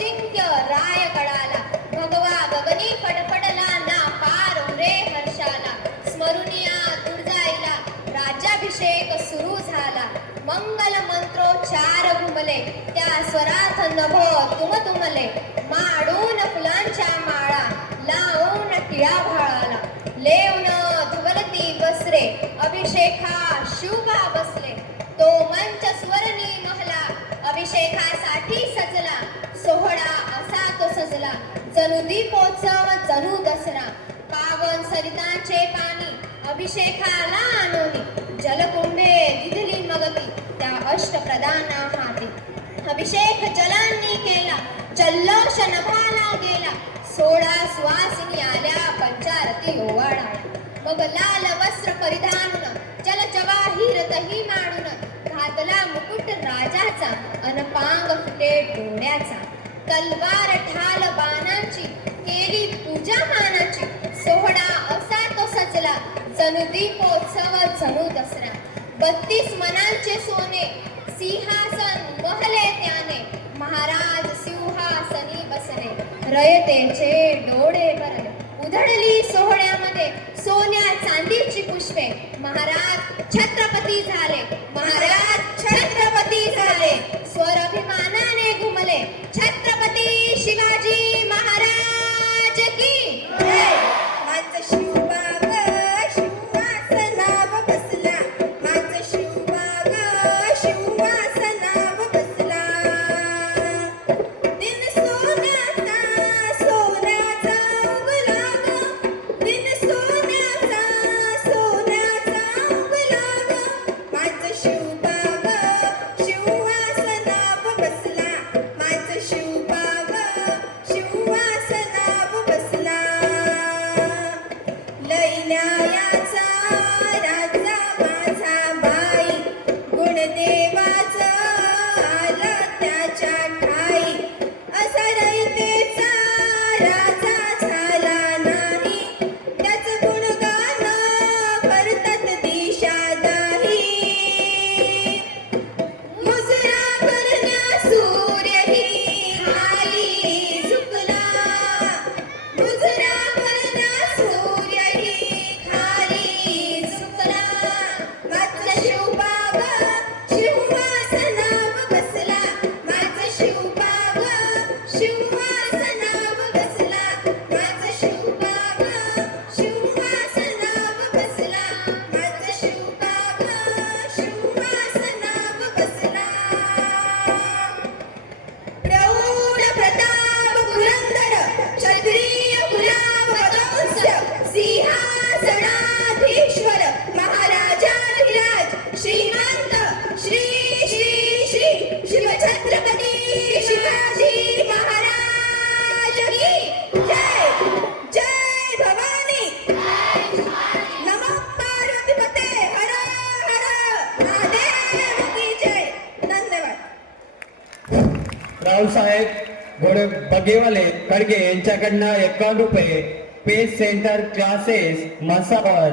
अजिंक्य राय कळाला, भगवा गगनी फडफडला ना पार रे हर्षाला. स्मरुनिया तुळजाईला राज्याभिषेक सुरू झाला, मंगल मंत्रोच्चार घुमले, त्या स्वरात नभ तुमले. माडून फुलांच्या माळा लावून टिळा भाळाला, लेऊन धवलती वस्त्रे अभिषेका शिवबा बसले. तो मंच स्वर्णी महला अभिषेकासाठी सजला, सोहळा असा तो सजला, जणू दीपोत्सव जणू दसरा. पावन सरितांचे पाणी अभिषेकाला आणोनी, जलकुंभे दिधली मगती त्या अष्टप्रधाना हाती. अभिषेक जलांनी केला, जल्लोष नभाला गेला, 16 सुवासिनी आल्या पंचारती ओवाळाला. मग लाल वस्त्र परिधान जल जवाहीर तही मांडून, घातला मुकुट राजाचा अनपांग फुटे डोळ्याचा. तलवार ढाल बाणांची केली पूजा मानाची, सोहळा असा तो सजला, जणू दीपोत्सव जणू दसरा. 32 मनांचे सोने सिंहासन महले त्याने, महाराज सिंहासनी बसले, रयतेचे डोळे भरले. उधळली सोहळ्यामध्ये सोन्या चांदीची पुष्पे, महाराज छत्रपती झाले, महाराज छत्रपती झाले. स्वराभिमानाने घुमले, छत्रपती शिवाजी महाराज की जय. माझं शिवबाग शिवासनावर बसला, माझं शिवबाग शिवासनावर बसला. दिन सोन्याचा सोन्याचा उगला ग, दिन सोन्याचा सोन्याचा उगला ग. माझं शिवबाग शिवासनावर बसला, माझं शिवबाग शिवासनावर बसला. लैन्याचा राजा माझा बाई, गुणदेवाचा आला त्याच्या ठाई. असा रयतेचा राजा झाला नाही, त्याचं गुणगान करतात दिशादाही. मुजरा करण्या सूर्यही खाली झुकला, मुजरा करण्या सूर्यही खाली झुकला. माझं शिवबाग शिवासनावर बसला, माझं शिवबाग शिवासनावर बसला, माझं शिवबाग शिवासनावर बसला, माझं शिवबाग शिवासनावर बसला. प्रौढ प्रताप पुरंदर क्षत्रिय कुलावतंस, सिंहासनाधीश्वर महाराजाधिराज श्रीमंत श्री श्री श्री शिवछत्रपती शिवाजी महाराज की जय. जय भवानी. नमः पार्वतीपते हर हर महादेव की जय. धन्यवाद. रावसाहेब घोडे बगेवाले खडगे यांच्याकडनं 51 रुपये पेज सेंटर क्लासेस मसावड